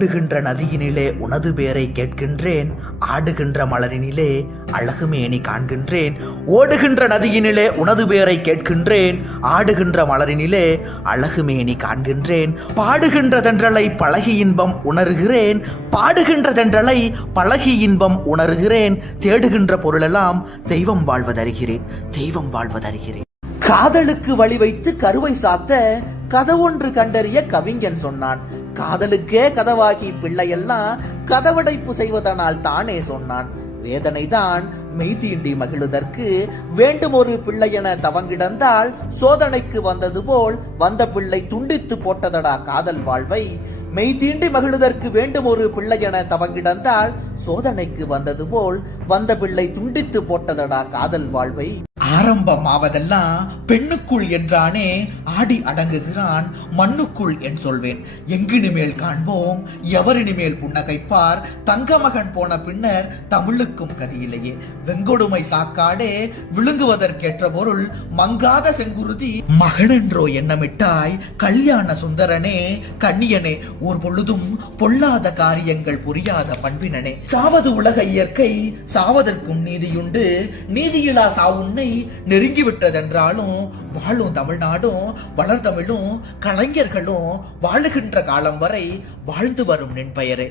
ஓடுகின்ற நதியினிலே உனது பேரை கேட்கின்றேன், ஆடுகின்ற மலரினிலே அழகுமேனி காண்கின்றேன். ஓடுகின்ற நதியினிலே உனது பேரை கேட்கின்றேன், ஆடுகின்ற மலரினிலே அழகுமேனி காண்கின்றேன். பாடுகின்ற தென்றலை பழகி இன்பம் உணர்கிறேன், பாடுகின்ற தென்றலை பழகி இன்பம் உணர்கிறேன். தேடுகின்ற பொருளெல்லாம் தெய்வம் வாழ்வதறிகிறேன், தெய்வம் வாழ்வதறிகிறேன். காதலுக்கு வழி வைத்து கருவை சாத்த கதவொன்று கண்டறிய கவிஞன் சொன்னான். காதலுக்கே கதவாகி பிள்ளையெல்லாம் கதவடைப்பு செய்வதனால் தானே சொன்னான். வேதனைதான் மெய்தீண்டி மகிழுதற்கு வேண்டும் ஒரு பிள்ளையென தவங்கிடந்தால் சோதனைக்கு வந்தது போல் வந்த பிள்ளை துண்டித்து போட்டதடா காதல் வாழ்வை. மெய்தீண்டி மகிழுதற்கு வேண்டும் ஒரு பிள்ளையென தவங்கிடந்தால் சோதனைக்கு வந்தது போல் வந்த பிள்ளை துண்டித்து போட்டதடா காதல் வாழ்வை. ஆரம்பமாவதெல்லாம் பெண்ணுக்குள் என்றானே ஆடி அடங்குகிறான் மண்ணுக்குள் என் சொல்வேன். எங்கினிமேல் காண்போம் எவரினிமேல் புன்னகைப்பார், தங்க மகன் போன பின்னர் தமிழுக்கும் கதியிலேயே. வெங்கொடுமை சாக்காடே விழுங்குவதற்கேற்ற பொருள் மங்காத செங்குருதி மகனென்றோ எண்ணமிட்டாய் கல்யாண சுந்தரனே கண்ணியனே ஒரு பொழுதும் பொல்லாத காரியங்கள் புரியாத பண்பினனே. சாவது உலக இயற்கை சாவதற்கும் நீதியுண்டு, நீதியிலா சாவுன்னை நெருங்கிவிட்டதென்றாலும் வாழும் தமிழ்நாடும் வளர்தமிழும் கலைஞர்களும் வாழுகின்ற காலம் வரை வாழ்ந்து வரும் நின் பெயரே.